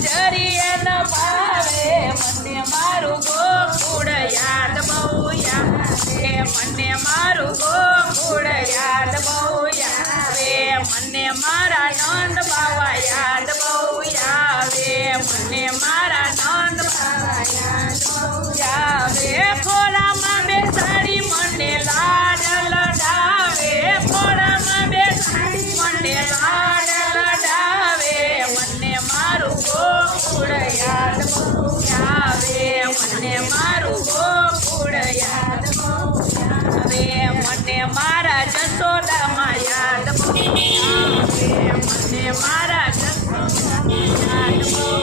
જરીએ ન ભાવે મને મારું ગોકુળ યાદ બહુ આવે મને મારું ગોકુળ યાદ બહુ આવે મને મારા નંદ બાવા યાદ બહુ આવે મને મારા નંદ બાવા યાદ બહુ આવે ખોળામાં બેસાડી મને લાડ લડાવે ખોળામાં બેસાડી મને લાડ લડાવે મને મારું ગોકુળ યાદ બહુ આવે મને મારું ગોકુળ યાદ બહુ આવે મને મારા જશોદામાં યાદ બહુ આવે મને મારા જશોદામાં યાદ બહુ